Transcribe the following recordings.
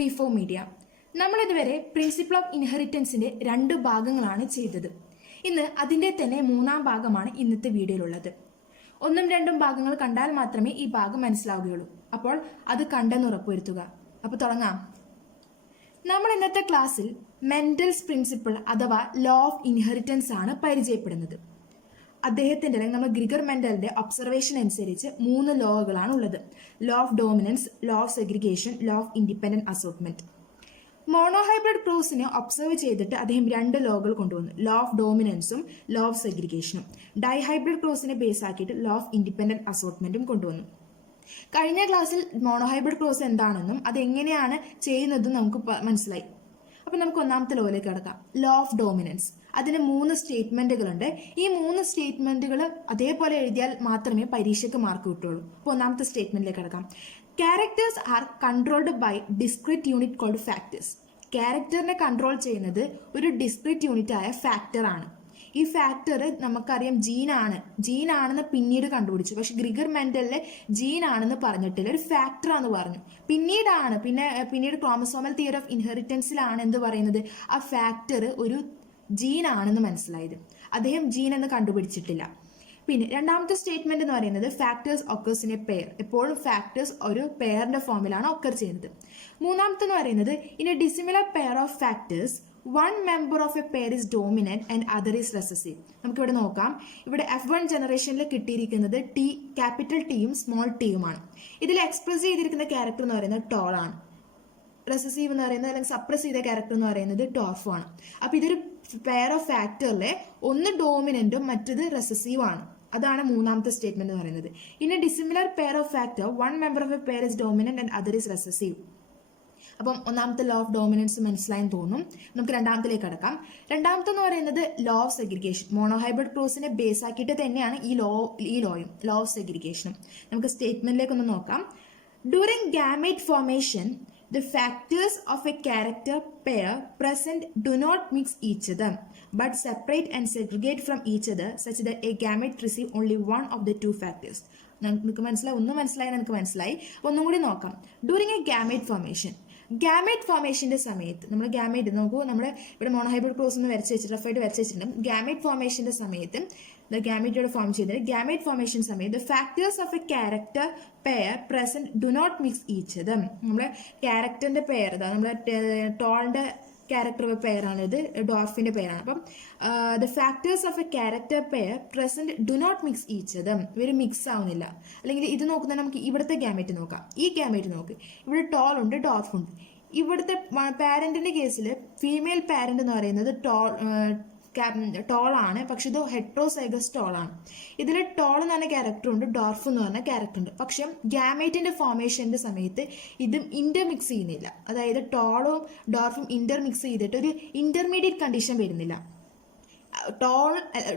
V4 മീഡിയ. നമ്മളിതുവരെ principle of ഇൻഹെറിറ്റൻസിന്റെ 2 ഭാഗങ്ങളാണ് ചെയ്തത്. ഇന്ന് അതിന്റെ തന്നെ 3-ാം ഭാഗമാണ് ഇന്നത്തെ വീഡിയോയിലുള്ളത്. 1ഉം 2ഉം ഭാഗങ്ങൾ കണ്ടാൽ മാത്രമേ ഈ ഭാഗം മനസ്സിലാവുകയുള്ളൂ. അപ്പോൾ അത് കണ്ടെന്ന് ഉറപ്പുവരുത്തുക. അപ്പോൾ തുടങ്ങാം. നമ്മൾ ഇന്നത്തെ ക്ലാസ്സിൽ മെൻഡൽസ് പ്രിൻസിപ്പിൾ അഥവാ ലോ ഓഫ് ഇൻഹെറിറ്റൻസ് ആണ് പരിചയപ്പെടുന്നത്. അദ്ദേഹത്തിന്റെ അല്ലെങ്കിൽ നമ്മൾ ഗ്രിഗർ മെൻഡലിന്റെ ഒബ്സർവേഷൻ അനുസരിച്ച് 3 ലോകളാണ് ഉള്ളത്. Law of dominance, law of segregation, law of independent assortment. Monohybrid ക്രോസിനെ ഒബ്സർവ് ചെയ്തിട്ട് അദ്ദേഹം 2 ലോകൾ കൊണ്ടുവന്നു. ലോ ഓഫ് ഡോമിനൻസും ലോ ഓഫ് സെഗ്രിഗേഷനും. ഡൈഹൈബ്രിഡ് ക്രോസിനെ ബേസ് ആക്കിയിട്ട് ലോ ഓഫ് ഇൻഡിപെൻഡന്റ് അസോർട്ട്മെന്റും കൊണ്ടുവന്നു. കഴിഞ്ഞ ക്ലാസ്സിൽ മോണോഹൈബ്രിഡ് ക്രോസ് എന്താണെന്നും അതെങ്ങനെയാണ് ചെയ്യുന്നതും നമുക്ക് മനസ്സിലായി. അപ്പൊ നമുക്ക് 1ാമത്തെ ലോയിലേക്ക് കടക്കാം. Law of dominance. അതിന് 3 സ്റ്റേറ്റ്മെന്റുകളുണ്ട്. ഈ 3 സ്റ്റേറ്റ്മെന്റുകൾ അതേപോലെ എഴുതിയാൽ മാത്രമേ പരീക്ഷയ്ക്ക് മാർക്ക് കിട്ടുള്ളൂ. അപ്പോൾ 1ാമത്തെ സ്റ്റേറ്റ്മെന്റിലേക്ക് കടക്കാം. Characters are controlled by discrete unit called factors. ക്യാരക്ടറിനെ കൺട്രോൾ ചെയ്യുന്നത് ഒരു ഡിസ്ക്രീറ്റ് യൂണിറ്റ് ആയ ഫാക്ടർ ആണ്. ഈ ഫാക്ടർ നമുക്കറിയാം ജീനാണെന്ന് പിന്നീട് കണ്ടുപിടിച്ചു. പക്ഷെ ഗ്രിഗർ മെൻഡലിലെ ജീനാണെന്ന് പറഞ്ഞിട്ടില്ല, ഒരു ഫാക്ടറാന്ന് പറഞ്ഞു. പിന്നീട് ക്രോമസോമൽ തിയറി ഓഫ് ഇൻഹെറിറ്റൻസിലാണ് എന്ത് പറയുന്നത്, ആ ഫാക്ടർ ഒരു ജീനാണെന്ന് മനസ്സിലായത്. അദ്ദേഹം ജീൻ എന്ന് കണ്ടുപിടിച്ചിട്ടില്ല. പിന്നെ 2ാമത്തെ സ്റ്റേറ്റ്മെന്റ് എന്ന് പറയുന്നത് factors occurs in A pair. എപ്പോഴും ഫാക്ടേഴ്സ് ഒരു പെയറിന്റെ ഫോമിലാണ് ഒക്കർ ചെയ്യുന്നത്. 3ാമത്തെ എന്ന് പറയുന്നത് in A dissimilar pair of factors one member of a pair is dominant and other is recessive. നമുക്ക് ഇവിടെ നോക്കാം. ഇവിടെ F1 ജനറേഷനിൽ കിട്ടിയിരിക്കുന്നത് ക്യാപിറ്റൽ ടിയും സ്മോൾ ടിയുമാണ്. ഇതിൽ എക്സ്പ്രസ് ചെയ്തിരിക്കുന്ന ക്യാരക്ടർ എന്ന് പറയുന്നത് ടോൾ ആണ്. റെസസീവ് എന്ന് പറയുന്നത് അല്ലെങ്കിൽ സപ്രസ് ചെയ്ത ക്യാരക്ടർ എന്ന് പറയുന്നത് ടോർഫ് ആണ്. അപ്പൊ ഇതൊരു പെയർ ഓഫ് ഫാക്ടറിലെ ഒന്ന് ഡോമിനന്റും മറ്റത് റെസസീവ് ആണ്. അതാണ് 3ാമത്തെ സ്റ്റേറ്റ്മെന്റ് എന്ന് പറയുന്നത്. In A dissimilar pair of factor one member of A pair is dominant and other is recessive. അപ്പം 1ാമത്തെ ലോ ഓഫ് ഡോമിനൻസ് മനസ്സിലായെന്ന് തോന്നും. നമുക്ക് 2ാമത്തിലേക്ക് കടക്കാം. 2ാമത്തെ എന്ന് പറയുന്നത് ലോ ഓഫ് സെഗ്രിഗേഷൻ. മോണോഹൈബ്രിഡ് ക്രോസിനെ ബേസ് ആക്കിയിട്ട് തന്നെയാണ് ഈ ലോയും ലോ ഓഫ് സെഗ്രിഗേഷനും. നമുക്ക് സ്റ്റേറ്റ്മെന്റിലേക്ക് ഒന്ന് നോക്കാം. During gamete formation the factors of a character pair present do not mix each other but separate and segregate from each other such that a gamete receive only one of the two factors. നിങ്ങൾക്ക് മനസ്സിലായി. ഒന്നും കൂടി നോക്കാം. During a gamete ഫോർമേഷന്റെ സമയത്ത് നമ്മൾ gamete നോക്കൂ, നമ്മൾ ഇവിടെ മോണോഹൈബ്രിഡ് ക്രോസ് എന്ന് റഫായിട്ട് വരച്ച് വെച്ചിട്ടുണ്ട്. ഗാമേറ്റ് ഫോർമേഷന്റെ സമയത്ത് ഗാമേറ്റോടെ ഫോം ചെയ്തത് ഗാമേറ്റ് ഫോർമേഷൻ സമയത്ത് factors of a character pair present do not mix each other. നമ്മുടെ ക്യാരക്ടറിന്റെ പെയർ നമ്മുടെ ടോളിന്റെ ക്യാരക്ടർ പെയറാണ്, ഇത് ഡോർഫിന്റെ പെയറാണ്. അപ്പം the factors of a character pair present do not mix each other. ഇവർ മിക്സ് ആവുന്നില്ല. അല്ലെങ്കിൽ ഇത് നോക്കുന്ന നമുക്ക് ഇവിടുത്തെ ഗാമേറ്റ് നോക്കാം. ഈ ഗാമേറ്റ് നോക്ക്, ഇവിടെ ടോൾ ഉണ്ട്, ഡോർഫ് ഉണ്ട്. ഇവിടുത്തെ പാരന്റിന്റെ കേസിൽ ഫീമെയിൽ പാരന്റ് എന്ന് പറയുന്നത് ടോൾ ആണ്, പക്ഷെ ഇത് ഹെട്രോസൈഗസ് ടോൾ ആണ്. ഇതിൽ ടോൾ എന്ന് പറഞ്ഞ ക്യാരക്ടർ ഉണ്ട്, ഡോർഫ് എന്ന് പറഞ്ഞ ക്യാരക്ടർ ഉണ്ട്. പക്ഷെ ഗാമേറ്റിന്റെ ഫോർമേഷന്റെ സമയത്ത് ഇതും ഇന്റർമിക്സ് ചെയ്യുന്നില്ല. അതായത് ടോളും ഡോർഫും ഇന്റർമിക്സ് ചെയ്തിട്ട് ഒരു ഇന്റർമീഡിയറ്റ് കണ്ടീഷൻ വരുന്നില്ല.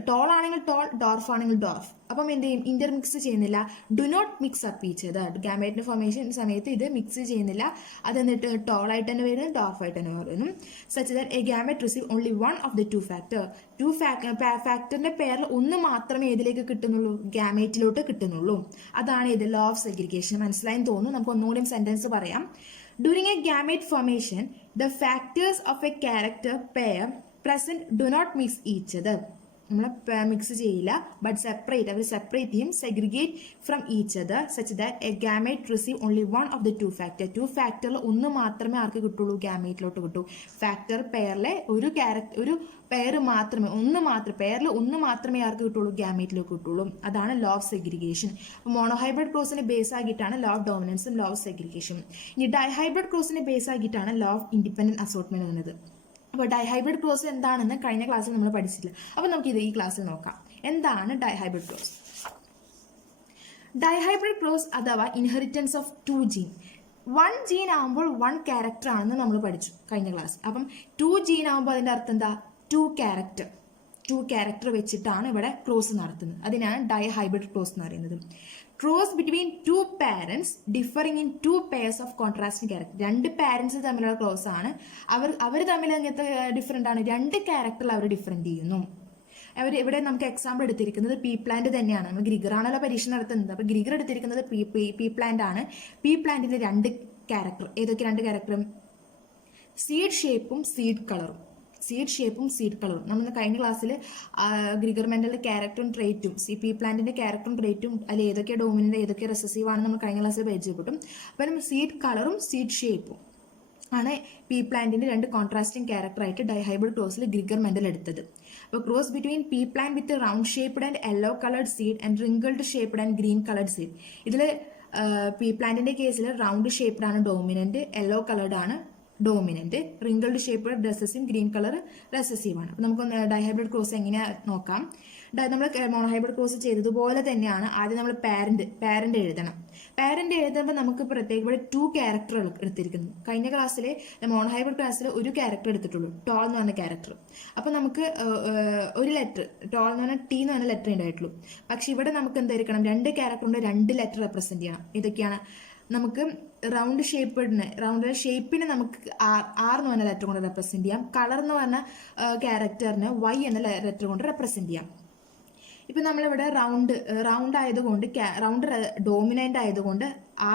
ടോൾ ആണെങ്കിൽ ടോൾ, ഡോർഫ് ആണെങ്കിൽ ഡോർഫ്. അപ്പം എന്ത് ചെയ്യും, ഇന്റർമിക്സ് ചെയ്യുന്നില്ല. Do not mix up each other. ഗാമേറ്റിന്റെ ഫോർമേഷൻ സമയത്ത് ഇത് മിക്സ് ചെയ്യുന്നില്ല. അത് എന്നിട്ട് ടോൾ ആയിട്ട് തന്നെ വരുന്നു, ഡോർഫ് ആയിട്ട് തന്നെ വരുന്നു. Such that a gamete receive only one of the to ഫാക്ടറിന്റെ പേരിൽ ഒന്ന് മാത്രമേ ഏതിലേക്ക് കിട്ടുന്നുള്ളൂ, ഗാമേറ്റിലോട്ട് കിട്ടുന്നുള്ളൂ. അതാണ് ഇത് ലോ ഓഫ് സെഗ്രിഗേഷൻ. മനസ്സിലായെന്ന് തോന്നുന്നു. നമുക്ക് ഒന്നുകൂടി സെന്റൻസ് പറയാം. During a gamete formation the factors of a character pair present do not mix each other. നമ്മൾ മിക്സ് ചെയ്യില്ല, ബട്ട് അവർ സെപ്പറേറ്റ് ചെയ്യും, segregate from each other such that a gamete receive only one of the two ഫാക്ടറിൽ ഒന്ന് മാത്രമേ ആർക്ക് കിട്ടുള്ളൂ, ഗാമേറ്റിലോട്ട് കിട്ടൂ. Factor പെയറിലെ ഒരു പെയർ മാത്രമേ പെയറിൽ ഒന്ന് മാത്രമേ ആർക്ക് കിട്ടുള്ളൂ, ഗാമേറ്റിലേക്ക് കിട്ടുള്ളൂ. അതാണ് ലോ ഓഫ് സെഗ്രിഗേഷൻ. മോണോഹൈബ്രിഡ് ക്രോസിനെ ബേസ് ആക്കിയിട്ടാണ് ലോ ഓഫ് ഡോമിനൻസും ലോ ഓഫ് സെഗ്രിഗേഷനും. ഇനി ഡൈഹൈബ്രിഡ് ക്രോസിനെ ബേസ് ആക്കിയിട്ടാണ് ലോ ഓഫ് ഇൻഡിപെൻഡന്റ് അസോർട്ട്മെന്റ് എന്നത്. അപ്പോൾ ഡൈഹൈബ്രിഡ് ക്രോസ് എന്താണെന്ന് കഴിഞ്ഞ ക്ലാസ്സിൽ നമ്മൾ പഠിച്ചില്ല. അപ്പോൾ നമുക്ക് ഇത് ഈ ക്ലാസ്സിൽ നോക്കാം. എന്താണ് ഡൈഹൈബ്രിഡ് ക്രോസ്? ഡൈഹൈബ്രിഡ് ക്രോസ് അഥവാ ഇൻഹെറിറ്റൻസ് ഓഫ് 2 ജീൻ. 1 ജീൻ ആകുമ്പോൾ 1 ക്യാരക്ടർ ആണെന്ന് നമ്മൾ പഠിച്ചു കഴിഞ്ഞ ക്ലാസ്. അപ്പം 2 ജീൻ ആകുമ്പോൾ അതിന്റെ അർത്ഥം എന്താ, 2 ക്യാരക്ടർ വെച്ചിട്ടാണ് ഇവിടെ ക്രോസ് നടത്തുന്നത്. അതിനാണ് ഡൈഹൈബ്രിഡ് ക്രോസ് എന്ന് പറയുന്നത്. Cross between 2 parents differing in 2 pairs of contrasting character. 2 parents തമ്മിലുള്ള ക്രോസ് ആണ്. അവർ തമ്മിൽ അങ്ങനത്തെ ഡിഫറെന്റ് ആണ്, 2 ക്യാരക്ടറിൽ അവർ ഡിഫറെന്റ് ചെയ്യുന്നു. ഇവിടെ നമുക്ക് എക്സാമ്പിൾ എടുത്തിരിക്കുന്നത് പീ പ്ലാന്റ് തന്നെയാണ്. നമ്മൾ ഗ്രിഗർ ആണല്ലോ പരീക്ഷ നടത്തുന്നത്. അപ്പൊ ഗ്രിഗർ എടുത്തിരിക്കുന്നത് പീ പ്ലാന്റ് ആണ്. പീ പ്ലാന്റിന്റെ 2 ക്യാരക്ടർ ഏതൊക്കെ 2 ക്യാരക്ടറും സീഡ് ഷേപ്പും സീഡ് കളറും നമ്മൾ കഴിഞ്ഞ ക്ലാസ്സിൽ ഗ്രിഗർ മെൻഡലിന്റെ ക്യാരക്ടറും ട്രേറ്റും പീ പ്ലാന്റിന്റെ ക്യാരക്ടറും ട്രേറ്റും അതിൽ ഏതൊക്കെ ഡോമിനന്റ് ഏതൊക്കെ റെസസീവ് ആണെന്ന് നമ്മൾ കഴിഞ്ഞ ക്ലാസ്സിൽ പരിചയപ്പെട്ടു. അപ്പം സീഡ് കളറും സീഡ് ഷേപ്പും ആണ് പീ പ്ലാന്റിന്റെ രണ്ട് കോൺട്രാസ്റ്റിംഗ് ക്യാരക്ടറായിട്ട് ഡൈഹൈബ്രിഡ് ക്രോസിൽ ഗ്രിഗർ മെൻഡൽ എടുത്തത്. അപ്പോൾ cross between P plant with round shaped and yellow coloured seed and wrinkled shaped and green coloured seed. ഇതിൽ പീ പ്ലാന്റിന്റെ കേസിൽ റൗണ്ട് ഷേപ്ഡ് ആണ് ഡോമിനന്റ്, യെല്ലോ കളർഡ് ആണ് dominant, wrinkled shaped recessive, green colour recessive ആണ്. അപ്പോൾ നമുക്കൊന്ന് dihybrid cross എങ്ങനെയാ നോക്കാം. നമ്മൾ മോണോഹൈബ്രിഡ് ക്രോസ് ചെയ്തതുപോലെ തന്നെയാണ് ആദ്യം നമ്മൾ പാരന്റ് എഴുതണം. പാരന്റ് എഴുതുമ്പോൾ നമുക്ക് പ്രത്യേകം ഇവിടെ 2 ക്യാരക്ടറുകൾ എടുത്തിരിക്കുന്നു. കഴിഞ്ഞ ക്ലാസ്സിൽ മോണോഹൈബ്രിഡ് ക്ലാസ്സിൽ ഒരു ക്യാരക്ടർ എടുത്തിട്ടുള്ളൂ, ടോൾ എന്ന് പറഞ്ഞ ക്യാരക്ടർ. അപ്പോൾ നമുക്ക് ഒരു ലെറ്റർ, ടോൾ എന്ന് പറഞ്ഞാൽ ടി എന്ന് പറഞ്ഞ ലെറ്റർ ഉണ്ടായിട്ടുള്ളൂ. പക്ഷെ ഇവിടെ നമുക്ക് എന്തായിരിക്കണം, 2 ക്യാരക്ടറുണ്ട്, 2 ലെറ്റർ റെപ്രസെന്റ് ചെയ്യണം. ഇതൊക്കെയാണ് നമുക്ക് റൗണ്ട് ഷേപ്പിനെ നമുക്ക് ആർ എന്ന് പറഞ്ഞ ലെറ്റർ കൊണ്ട് റെപ്രസെന്റ് ചെയ്യാം. കളർ എന്ന് പറഞ്ഞ ക്യാരക്ടറിന് വൈ എന്ന ലെറ്റർ കൊണ്ട് റെപ്രസെന്റ് ചെയ്യാം. ഇപ്പൊ നമ്മളിവിടെ റൗണ്ട് ആയതുകൊണ്ട് റൗണ്ട് ഡോമിനന്റ് ആയതുകൊണ്ട്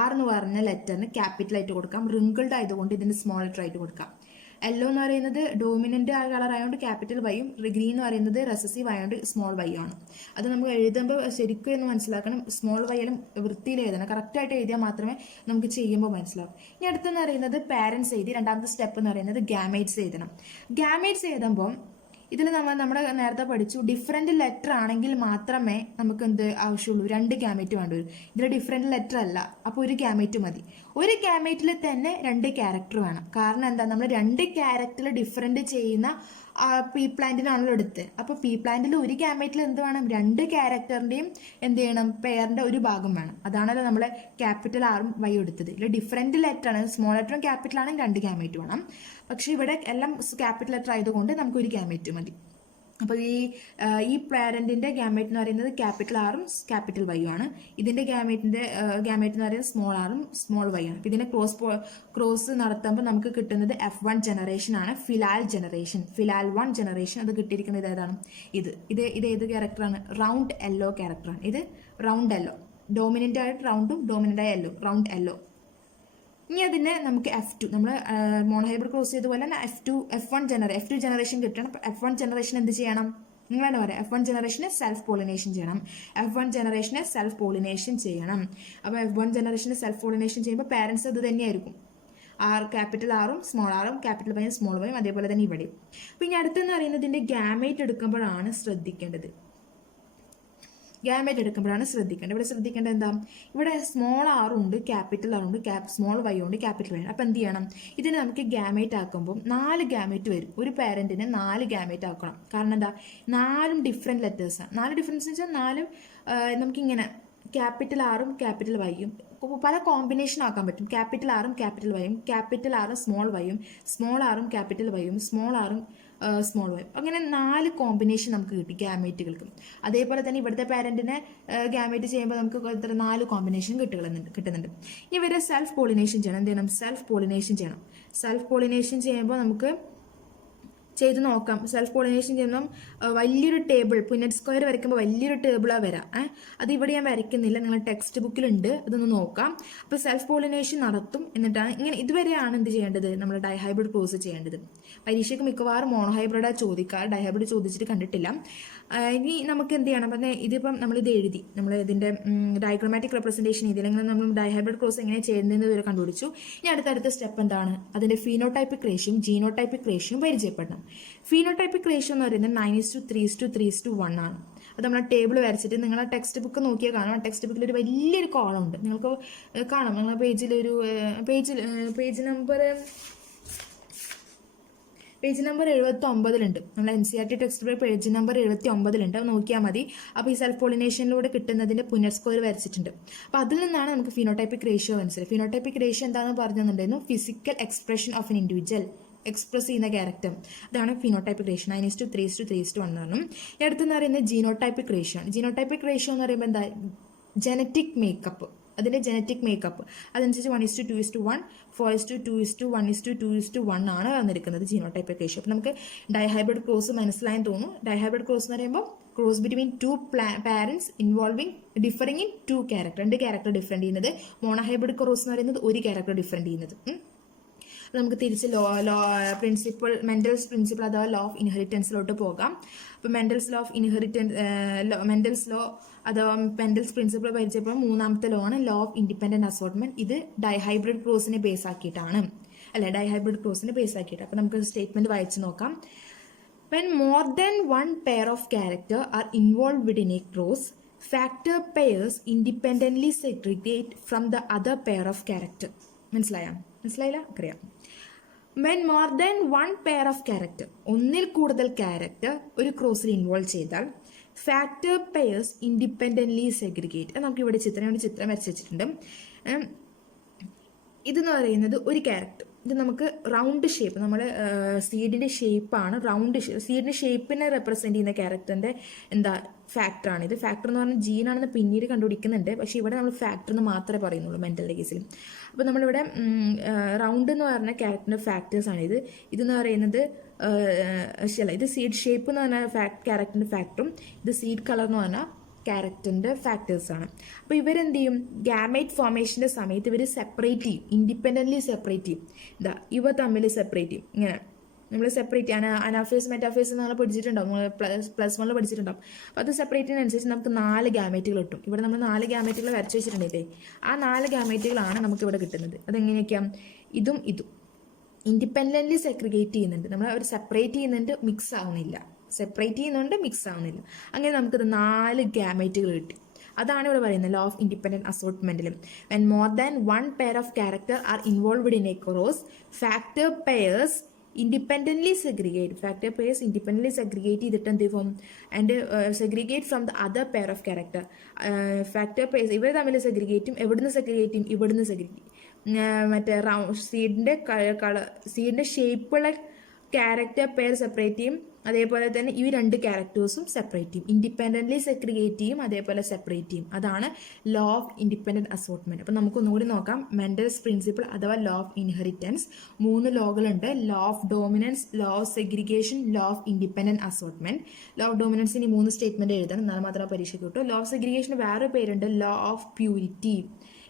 ആർ എന്ന് പറഞ്ഞ ലെറ്ററിന് ക്യാപിറ്റൽ ആയിട്ട് കൊടുക്കാം. റിങ്കിൾഡ് ആയതുകൊണ്ട് ഇതിന് സ്മോൾ ലെറ്റർ ആയിട്ട് കൊടുക്കാം. യെല്ലോ എന്ന് പറയുന്നത് ഡോമിനന്റ് ആയ കളർ ആയതുകൊണ്ട് ക്യാപിറ്റൽ വൈയും, ഗ്രീൻ എന്ന് പറയുന്നത് റെസസീവ് ആയതുകൊണ്ട് സ്മോൾ വൈ ആണ്. അത് നമുക്ക് എഴുതുമ്പോൾ ശരിക്കും എന്ന് മനസ്സിലാക്കണം. സ്മോൾ വൈ ആയാലും വൃത്തിയിൽ എഴുതണം, കറക്റ്റായിട്ട് എഴുതിയാൽ മാത്രമേ നമുക്ക് ചെയ്യുമ്പോൾ മനസ്സിലാവും. ഇനി അടുത്തെന്ന് പറയുന്നത് പാരന്റ്സ് എഴുതി. രണ്ടാമത്തെ സ്റ്റെപ്പ് എന്ന് പറയുന്നത് ഗാമേറ്റ്സ് എഴുതണം. ഗാമേറ്റ്സ് എഴുതുമ്പോൾ ഇതിൽ നമ്മുടെ നേരത്തെ പഠിച്ചു, ഡിഫറെന്റ് ലെറ്റർ ആണെങ്കിൽ മാത്രമേ നമുക്ക് എന്ത് ആവശ്യമുള്ളൂ, 2 ഗാമേറ്റ് വേണ്ടി വരും. ഇതിൽ ഡിഫറെന്റ് ലെറ്റർ അല്ല, അപ്പോൾ ഒരു ഗാമേറ്റ് മതി. ഒരു ഗാമേറ്റിൽ തന്നെ 2 ക്യാരക്ടർ വേണം. കാരണം എന്താ, നമ്മൾ 2 ക്യാരക്ടർ ഡിഫറെന്റ് ചെയ്യുന്ന പീ പ്ലാന്റിനാണല്ലോ എടുത്ത്. അപ്പോൾ പീ പ്ലാന്റിൽ ഒരു ഗാമേറ്റിൽ എന്ത് വേണം, 2 ക്യാരക്ടറിന്റെയും എന്ത് ചെയ്യണം, പെയറിന്റെ ഒരു ഭാഗം വേണം. അതാണല്ലോ നമ്മളെ ക്യാപിറ്റൽ ആറും വൈ എടുത്തത്. ഇതിൽ ഡിഫറെന്റ് ലെറ്റർ ആണ്, സ്മോൾ ലെറ്ററും ക്യാപിറ്റൽ ആണെങ്കിൽ 2 ഗാമേറ്റ് വേണം. പക്ഷെ ഇവിടെ എല്ലാം ക്യാപിറ്റൽ ലെറ്റർ ആയതുകൊണ്ട് നമുക്ക് ഒരു ഗാമേറ്റ് മതി. അപ്പോൾ ഈ പാരന്റിന്റെ ഗാമേറ്റ് എന്ന് പറയുന്നത് ക്യാപിറ്റൽ ആറും ക്യാപിറ്റൽ വൈയും ആണ്. ഇതിന്റെ ഗാമേറ്റ് എന്ന് പറയുന്നത് സ്മോൾ ആറും സ്മോൾ വൈ ആണ്. ഇതിനെ ക്രോസ് നടത്തുമ്പോൾ നമുക്ക് കിട്ടുന്നത് F1 ജനറേഷൻ ആണ്, ഫിലാൽ 1 ജനറേഷൻ. അത് കിട്ടിയിരിക്കുന്നത് ഏതാണ്, ഇത് ഏത് ക്യാരക്ടറാണ്, റൗണ്ട് യെല്ലോ ക്യാരക്ടറാണ്. ഇത് റൗണ്ട് യെല്ലോ, ഡോമിനന്റ് ആയിട്ട് റൗണ്ടും ഡോമിനന്റ് ആയ യെല്ലോ, റൗണ്ട് യെല്ലോ. ഇനി അതിനെ നമുക്ക് F2, നമ്മൾ മോണോഹൈബ്രിഡ് ക്രോസ് ചെയ്തതുപോലെ തന്നെ F1 ജനറേഷൻ കിട്ടണം. F1 ജനറേഷൻ എന്ത് ചെയ്യണം, നിങ്ങളാണ് പറയാം, F1 ജനറേഷനെ സെൽഫ് പോളിനേഷൻ ചെയ്യണം. അപ്പോൾ F1 ജനറേഷനെ സെൽഫ് പോളിനേഷൻ ചെയ്യുമ്പോൾ പാരന്റ്സ് ഇത് തന്നെയായിരിക്കും, ക്യാപിറ്റൽ ആറും സ്മോൾ ആറും, ക്യാപിറ്റൽ വൈയും സ്മോൾ വൈയും, അതേപോലെ തന്നെ ഇവിടെയും. അപ്പോൾ ഇനി അടുത്തെന്ന് പറയുന്നത് ഇതിന്റെ ഗാമേറ്റ് എടുക്കുമ്പോഴാണ് ശ്രദ്ധിക്കേണ്ടത്. ഇവിടെ ശ്രദ്ധിക്കേണ്ടത് എന്താ, ഇവിടെ സ്മോൾ ആറും ഉണ്ട്, ക്യാപിറ്റൽ ആറും ഉണ്ട്, സ്മോൾ വൈ ഉണ്ട്, ക്യാപിറ്റൽ വൈ ഉണ്ട്. അപ്പം എന്ത് ചെയ്യണം, ഇതിന് നമുക്ക് ഗാമേറ്റ് ആക്കുമ്പോൾ 4 ഗാമേറ്റ് വരും. ഒരു പാരന്റിന് 4 ഗാമേറ്റ് ആക്കണം. കാരണം എന്താ, 4 ഡിഫറെന്റ് ലെറ്റേഴ്സാണ്. 4 ഡിഫറൻസ് വെച്ചാൽ 4 നമുക്കിങ്ങനെ ക്യാപിറ്റൽ ആറും ക്യാപിറ്റൽ വൈയും പല കോമ്പിനേഷൻ ആക്കാൻ പറ്റും. ക്യാപിറ്റൽ ആറും ക്യാപിറ്റൽ വൈയും, ക്യാപിറ്റൽ ആറും സ്മോൾ വൈയും, സ്മോൾ ആറും ക്യാപിറ്റൽ വൈയും, സ്മോൾ ആറും സ്മോൾ വൈ, അങ്ങനെ 4 കോമ്പിനേഷൻ നമുക്ക് കിട്ടി ഗാമേറ്റുകൾക്ക്. അതേപോലെ തന്നെ ഇവിടുത്തെ പാരന്റിനെ ഗാമേറ്റ് ചെയ്യുമ്പോൾ നമുക്ക് 4 കോമ്പിനേഷൻ കിട്ടുന്നുണ്ട്. ഇവരെ സെൽഫ് പോളിനേഷൻ ചെയ്യണം. എന്ത് ചെയ്യണം, സെൽഫ് പോളിനേഷൻ ചെയ്യുമ്പോൾ നമുക്ക് ചെയ്ത് നോക്കാം. സെൽഫ് പോളിനേഷൻ ചെയ്യുമ്പം വലിയൊരു ടേബിൾ, പുന്നറ്റ് സ്ക്വയർ വരയ്ക്കുമ്പോൾ വലിയൊരു ടേബിളാണ് വരാം. അത് ഇവിടെ ഞാൻ വരയ്ക്കുന്നില്ല, നിങ്ങൾ ടെക്സ്റ്റ് ബുക്കിലുണ്ട്, അതൊന്ന് നോക്കാം. അപ്പോൾ സെൽഫ് പോളിനേഷൻ നടത്തും. എന്നിട്ടാണ് ഇങ്ങനെ ഇതുവരെയാണ് എന്ത് ചെയ്യേണ്ടത്, നമ്മൾ ഡൈഹൈബ്രിഡ് ക്രോസ് ചെയ്യേണ്ടത്. പരീക്ഷയ്ക്ക് മിക്കവാറും മോണോഹൈബ്രിഡാണ് ചോദിക്കുക, ഡൈഹൈബ്രിഡ് ചോദിച്ചിട്ട് കണ്ടിട്ടില്ല. ഇനി നമുക്ക് എന്ത് ചെയ്യണം, അപ്പം ഇതിപ്പം നമ്മളിത് എഴുതി, നമ്മൾ ഇതിൻ്റെ ഡയഗ്രാമാറ്റിക് റെപ്രസെൻറ്റേഷൻ ചെയ്തില്ലെങ്കിൽ നമ്മൾ ഡൈഹൈബ്രിഡ് ക്രോസ് എങ്ങനെ ചെയ്യുന്നതെന്ന് ഇതുവരെ കണ്ടുപിടിച്ചു. ഇനി അടുത്ത സ്റ്റെപ്പ് എന്താണ്, അതിൻ്റെ ഫീനോടൈപ്പിക് റേഷ്യോയും ജീനോടൈപ്പിക് റേഷ്യോയും പരിചയപ്പെടണം. ഫീനോടൈപ്പിക് റേഷ്യോ എന്ന് പറയുന്നത് 9:3:3:1 ആണ്. അത് നമ്മൾ ടേബിൾ വരച്ചിട്ട് നിങ്ങൾ ടെക്സ്റ്റ് ബുക്ക് നോക്കിയാൽ കാണാം. ടെക്സ്റ്റ് ബുക്കിൽ ഒരു വലിയൊരു കോളം ഉണ്ട്, നിങ്ങൾക്ക് കാണാം. നിങ്ങൾ പേജ് നമ്പർ 79 നമ്മൾ NCERT text book page number 79 നോക്കിയാൽ മതി. അപ്പോൾ ഈ സെൽഫ് പോളിനേഷനിലൂടെ കിട്ടുന്നതിന്റെ പുന്നറ്റ് സ്ക്വയർ വരച്ചിട്ടുണ്ട്. അപ്പോൾ അതിൽ നിന്നാണ് നമുക്ക് ഫിനോടൈപ്പിക് റേഷ്യോ മനസ്സിലായി. ഫിനോടൈപ്പിക് റേഷ്യോ എന്താണെന്ന് പറഞ്ഞിട്ടുണ്ടായിരുന്നു, physical expression of an individual, express ചെയ്യുന്ന ക്യാരക്ടർ. അതാണ് ഫിനോടൈപ്പിക് റേഷ്യോ. 9:3:3:1 എന്ന് പറഞ്ഞു. ഈ അടുത്തെന്ന് പറയുന്നത് ജീനോടൈപ്പിക് റേഷ്യോ ആണ്. ജീനോടൈപ്പിക് റേഷ്യോ എന്ന് പറയുമ്പോൾ എന്താ, ജനറ്റിക് മേക്കപ്പ്, അതിന്റെ ജനറ്റിക് മേക്കപ്പ് അതനുസരിച്ച് 1:2:1, 4:2:1:2:1 ആണ് വന്നിരിക്കുന്നത് ജീനോടൈപ്പിക് റേഷ്യോ. അപ്പോൾ നമുക്ക് ഡൈഹൈബ്രിഡ് ക്രോസ് മനസ്സിലായെന്ന് തോന്നുന്നു. ഡൈഹൈബ്രിഡ് ക്രോസ് എന്ന് പറയുമ്പോൾ cross between 2 parents differing in 2 character, 2 character different ചെയ്യുന്നത്. മോണോഹൈബ്രിഡ് ക്രോസ് എന്ന് പറയുന്നത് 1 ക്യാരക്ടർ ഡിഫറെന്റ് ചെയ്യുന്നത്. നമുക്ക് തിരിച്ച് മെൻഡൽസ് പ്രിൻസിപ്പിൾ അഥവാ ലോ ഓഫ് ഇൻഹെറിറ്റൻസിലോട്ട് പോകാം. അപ്പോൾ Mendel's law of inheritance Mendel's law അഥവാ മെൻഡൽസ് പ്രിൻസിപ്പിൾ പരിചയപ്പോൾ മൂന്നാമത്തെ ലോ ആണ് ലോ ഓഫ് ഇൻഡിപെൻഡന്റ് അസോർട്ട്മെന്റ്. ഇത് ഡൈഹൈബ്രിഡ് ക്രോസിനെ ബേസ് ആക്കിയിട്ടാണ്, അല്ലെ, ഡൈഹൈബ്രിഡ് ക്രോസിനെ ബേസ് ആക്കിയിട്ട്. അപ്പോൾ നമുക്ക് സ്റ്റേറ്റ്മെന്റ് വായിച്ചു നോക്കാം. When more than one pair of character are involved in a cross, factor pairs independently segregate from the other pair of character. മനസ്സിലായില്ല? അറിയാം. When more than one pair of character, ഒന്നിൽ കൂടുതൽ character ഒരു ക്രോസിൽ involve ചെയ്താൽ factor pairs independently segregate. നമുക്ക് ഇവിടെ ചിത്രം വരച്ച് വെച്ചിട്ടുണ്ട്. ഇതെന്ന് പറയുന്നത് ഒരു ക്യാരക്ടർ, ഇത് നമുക്ക് റൗണ്ട് ഷേപ്പ്, നമ്മുടെ സീഡിൻ്റെ ഷേപ്പാണ് റൗണ്ട് സീഡിൻ്റെ ഷേപ്പിനെ റെപ്രസെൻറ്റ് ചെയ്യുന്ന ക്യാരക്ടറിൻ്റെ ഫാക്ടറാണ് ഇത്. ഫാക്ടർ എന്ന് പറഞ്ഞാൽ ജീനാണെന്ന് പിന്നീട് കണ്ടുപിടിക്കുന്നുണ്ട്, പക്ഷേ ഇവിടെ നമ്മൾ ഫാക്ടർ എന്ന് മാത്രമേ പറയുന്നുള്ളൂ മെൻ്റലിൻ്റെ കേസിൽ. അപ്പോൾ നമ്മളിവിടെ റൗണ്ട് എന്ന് പറഞ്ഞ ക്യാരക്ടറിൻ്റെ ഫാക്ടേഴ്സാണ് ഇത്. ഇതെന്ന് പറയുന്നത് ഇത് സീഡ് ഷേപ്പ് എന്ന് പറഞ്ഞ ക്യാരക്ടറിൻ്റെ ഫാക്ടറും ഇത് സീഡ് കളർ എന്ന് പറഞ്ഞാൽ ക്യാരക്ടറിൻ്റെ ഫാക്ടേഴ്സാണ്. അപ്പോൾ ഇവരെന്ത് ചെയ്യും, ഗാമേറ്റ് ഫോർമേഷൻ്റെ സമയത്ത് ഇവർ സെപ്പറേറ്റ് ചെയ്യും, ഇൻഡിപെൻഡൻ്റ്ലി സെപ്പറേറ്റ് ചെയ്യും. ഇവ തമ്മിൽ സെപ്പറേറ്റ് ചെയ്യും. ഇങ്ങനെ നമ്മൾ സെപ്പറേറ്റ് ചെയ്യാൻ അനാഫേസ് മെറ്റാഫേസ് നമ്മൾ പഠിച്ചിട്ടുണ്ടാവും, +1 പഠിച്ചിട്ടുണ്ടാവും. അപ്പോൾ അത് സെപ്പറേറ്റ് ചെയ്യുന്നതനുസരിച്ച് നമുക്ക് 4 ഗാമേറ്റുകൾ കിട്ടും. ഇവിടെ നമ്മൾ 4 ഗാമേറ്റുകൾ വരച്ച് വെച്ചിട്ടുണ്ടല്ലേ, ആ 4 ഗാമേറ്റുകളാണ് നമുക്കിവിടെ കിട്ടുന്നത്. അതെങ്ങനെയൊക്കെയാണ്, ഇതും ഇൻഡിപെൻഡൻ്റ്ലി സെഗ്രിഗേറ്റ് ചെയ്യുന്നുണ്ട്, നമ്മൾ അവർ സെപ്പറേറ്റ് ചെയ്യുന്നുണ്ട്, മിക്സ് ആവുന്നില്ല. അങ്ങനെ നമുക്കിത് 4 ഗാമേറ്റുകൾ കിട്ടി. അതാണ് ഇവിടെ പറയുന്നത് ലോ ഓഫ് ഇൻഡിപെൻഡന്റ് അസോർട്ട്മെന്റിലും. When more than one pair of character are involved in a cross, factor pairs independently segregate ചെയ്തിട്ട് എന്ത് ചെയ്യും, and segregate from the other pair of character. Factor pairs ഇവർ തമ്മിൽ സെഗ്രിഗേറ്റും, എവിടുന്ന് സെഗ്രിഗേറ്റ് ചെയ്യും, ഇവിടുന്ന് സെഗ്രിഗേറ്റ്. മറ്റേ സീഡിൻ്റെ ഷേപ്പുള്ള ക്യാരക്ടർ പെയർ സെപ്പറേറ്റ് ചെയ്യും, അതേപോലെ തന്നെ ഈ 2 ക്യാരക്ടേഴ്സും സെപ്പറേറ്റ് ചെയ്യും, ഇൻഡിപെൻഡൻ്റ്ലി സെഗ്രിഗേറ്റ് ചെയ്യും, അതേപോലെ സെപ്പറേറ്റ് ചെയ്യും. അതാണ് ലോ ഓഫ് ഇൻഡിപെൻഡന്റ് അസോർട്ട്മെന്റ്. അപ്പോൾ നമുക്കൊന്നുകൂടി നോക്കാം. മെൻഡൽസ് പ്രിൻസിപ്പിൾ അഥവാ ലോ ഓഫ് ഇൻഹെറിറ്റൻസ് 3 ലോകളുണ്ട്. Law of dominance, law of segregation, law of independent assortment. Law of ഡോമിനൻസിന് 3 സ്റ്റേറ്റ്മെന്റ് എഴുതണം, എന്നാൽ മാത്രമേ പരീക്ഷയ്ക്ക് കിട്ടൂ. ലോ ഓഫ് സെഗ്രിഗേഷന് വേറെ പേരുണ്ട്, ലോ ഓഫ് പ്യൂരിറ്റി.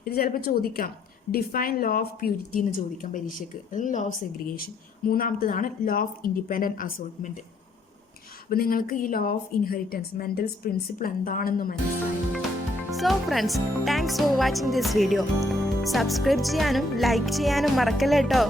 ഇത് ചിലപ്പോൾ ചോദിക്കാം, ഡിഫൈൻ ലോ ഓഫ് പ്യൂരിറ്റി എന്ന് ചോദിക്കാം പരീക്ഷയ്ക്ക്. അത് ലോ ഓഫ് സെഗ്രിഗേഷൻ. മൂന്നാമത്തേതാണ് ലോ ഓഫ് ഇൻഡിപെൻഡന്റ് അസോർട്ട്മെന്റ്. അപ്പോൾ നിങ്ങൾക്ക് ഈ law of inheritance Mendel's principle എന്താണെന്ന് മനസ്സിലായി. So friends, thanks for watching this video. Subscribe ചെയ്യാനും ലൈക്ക് ചെയ്യാനും മറക്കല്ലേ കേട്ടോ.